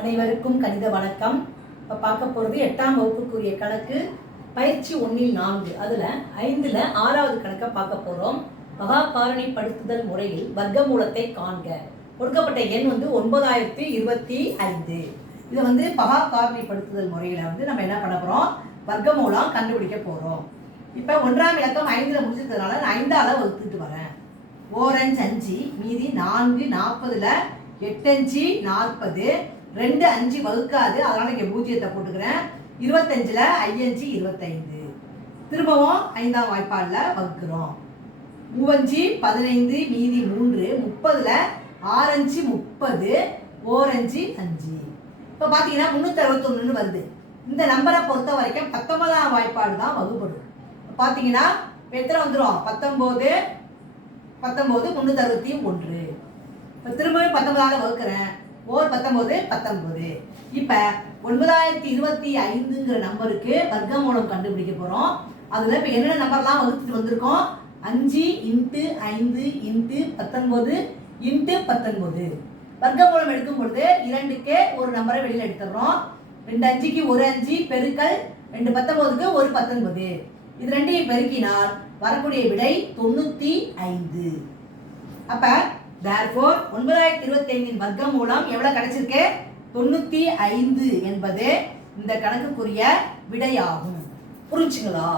அனைவருக்கும் கணித வணக்கம். இப்போ பார்க்க போகிறது 8ஆம் வகுப்புக்குரிய கணக்கு பயிற்சி 1இல் 4. அதில் 5ல் 6வது கணக்கை பார்க்க போகிறோம். மகா காரணிப்படுத்துதல் முறையில் வர்க்கமூலத்தை காண்க. கொடுக்கப்பட்ட எண் 9025. இதை மகா காரணிப்படுத்துதல் முறையில் நம்ம என்ன பண்ண போகிறோம், வர்க்கமூலம் கண்டுபிடிக்க போகிறோம். இப்போ 1ஆம் இலக்கம் 5ல் முடிச்சிருக்கிறதுனால நான் 5ஆல் வகுத்துட்டு வரேன். 4 5 5 மீதி 4 40ல் 8 5 40, 2 5 வகுக்காது, அதனால இங்கே 0 போட்டுக்கிறேன். 25ல் 5 25. திரும்பவும் 5ஆம் வாய்ப்பாடில் வகுக்கிறோம். 3 5 15 மீதி 3, 30ல் 6 5 30, 4 5 5. இப்போ பார்த்தீங்கன்னா 361 வருது. இந்த நம்பரை பொறுத்த வரைக்கும் 19ஆம் வாய்ப்பாடு தான் வகுப்படும். பார்த்தீங்கன்னா எத்தனை வந்துடும், 19 19 361. இப்போ திரும்பவும் 19ஆல் வகுக்கிறேன். 19 19. இப்போ 9025ங்கிற நம்பருக்கு வர்க்கமூலம் கண்டுபிடிக்க போகிறோம். அதில் இப்போ என்னென்ன நம்பர்லாம் வகுத்துட்டு வந்திருக்கோம், 5 × 5 × 19 × 19. வர்க்கமூலம் எடுக்கும் பொழுது 2க்கு ஒரு நம்பரை வெளியில் எடுத்துடுறோம். 2 5க்கு ஒரு 5 பெருக்கல் 2 19க்கு ஒரு 19. இது ரெண்டையும் பெருக்கினால் வரக்கூடிய விடை 95. அப்போ therefore 9025இன் வர்க்கமூலம் எவ்வளவு கிடைச்சிருக்கு, 95 என்பது இந்த கணக்குக்குரிய விடையாகும். புரிஞ்சுங்களா?